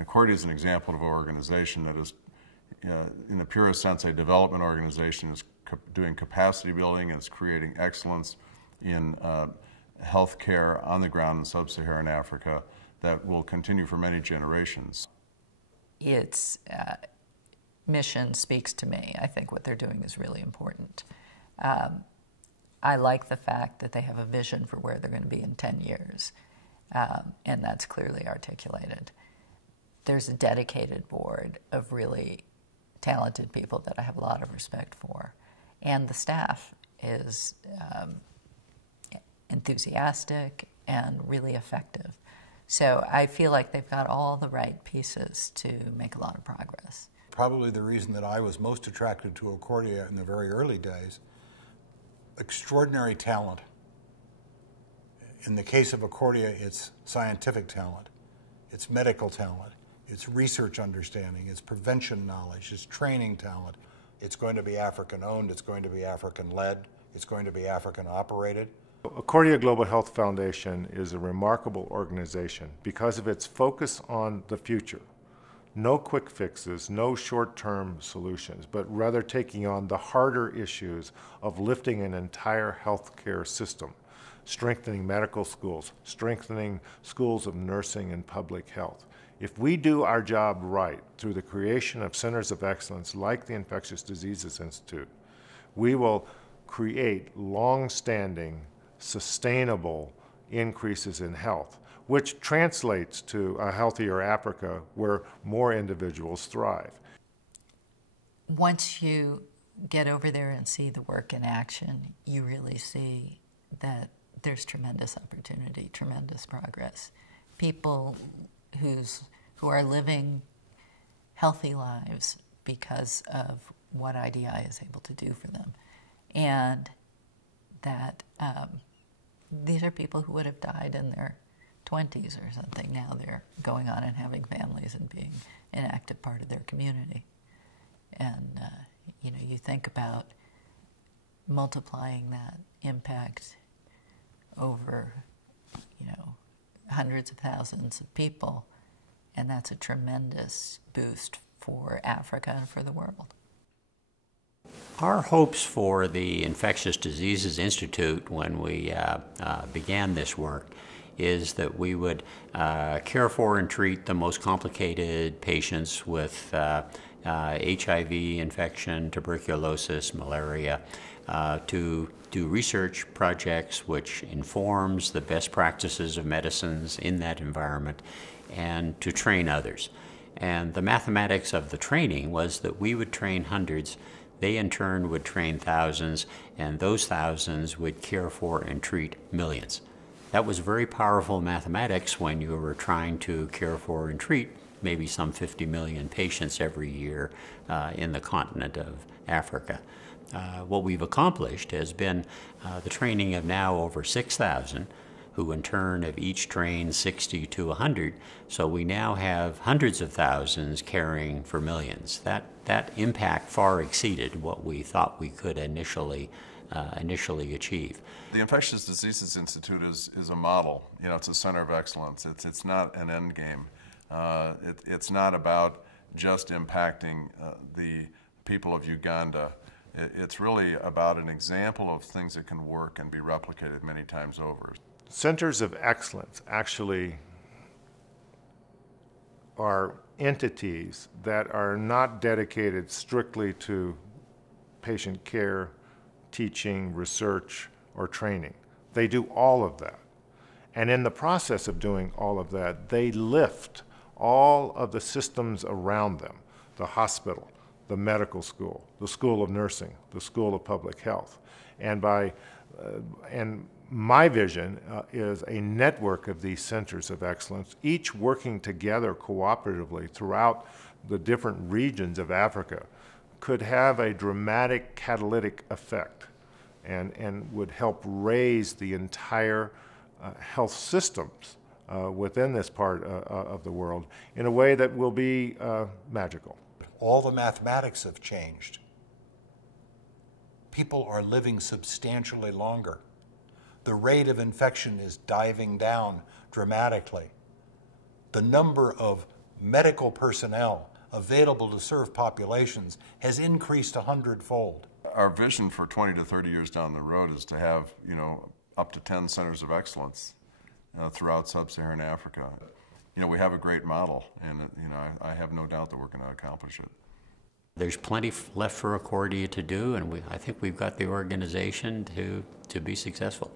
And Accordia is an example of an organization that is, in the purest sense, a development organization, is doing capacity building and is creating excellence in healthcare on the ground in sub-Saharan Africa that will continue for many generations. Its mission speaks to me. I think what they're doing is really important. I like the fact that they have a vision for where they're going to be in 10 years, and that's clearly articulated. There's a dedicated board of really talented people that I have a lot of respect for, and the staff is enthusiastic and really effective. So I feel like they've got all the right pieces to make a lot of progress. Probably the reason that I was most attracted to Accordia in the very early days, extraordinary talent. In the case of Accordia, it's scientific talent, it's medical talent, it's research understanding, it's prevention knowledge, it's training talent. It's going to be African-owned, it's going to be African-led, it's going to be African-operated. Accordia Global Health Foundation is a remarkable organization because of its focus on the future. No quick fixes, no short-term solutions, but rather taking on the harder issues of lifting an entire healthcare system, strengthening medical schools, strengthening schools of nursing and public health. If we do our job right through the creation of centers of excellence like the Infectious Diseases Institute, we will create long-standing, sustainable increases in health, which translates to a healthier Africa where more individuals thrive. Once you get over there and see the work in action, you really see that there's tremendous opportunity, tremendous progress. People who are living healthy lives because of what IDI is able to do for them. And that these are people who would have died in their 20s or something. Now they're going on and having families and being an active part of their community. And you know, you think about multiplying that impact over, you know, hundreds of thousands of people, and that's a tremendous boost for Africa and for the world. Our hopes for the Infectious Diseases Institute when we began this work is that we would care for and treat the most complicated patients with HIV infection, tuberculosis, malaria, to do research projects which informs the best practices of medicines in that environment, and to train others. And the mathematics of the training was that we would train hundreds, they in turn would train thousands, and those thousands would care for and treat millions. That was very powerful mathematics when you were trying to care for and treat maybe some 50 million patients every year in the continent of Africa. What we've accomplished has been the training of now over 6,000, who in turn have each trained 60 to 100, so we now have hundreds of thousands caring for millions. That impact far exceeded what we thought we could initially achieve. The Infectious Diseases Institute is a model. You know, it's a center of excellence. It's not an end game. It's not about just impacting the people of Uganda. It's really about an example of things that can work and be replicated many times over. Centers of excellence actually are entities that are not dedicated strictly to patient care, teaching, research, or training. They do all of that. And in the process of doing all of that, they lift all of the systems around them, the hospital, the medical school, the School of Nursing, the School of Public Health. And my vision is a network of these centers of excellence, each working together cooperatively throughout the different regions of Africa, could have a dramatic catalytic effect and would help raise the entire health systems within this part of the world in a way that will be magical. All the mathematics have changed. People are living substantially longer. The rate of infection is diving down dramatically. The number of medical personnel available to serve populations has increased 100-fold. Our vision for 20 to 30 years down the road is to have, up to 10 centers of excellence throughout sub-Saharan Africa. We have a great model, and I have no doubt that we're going to accomplish it. There's plenty left for Accordia to do, and I think we've got the organization to be successful.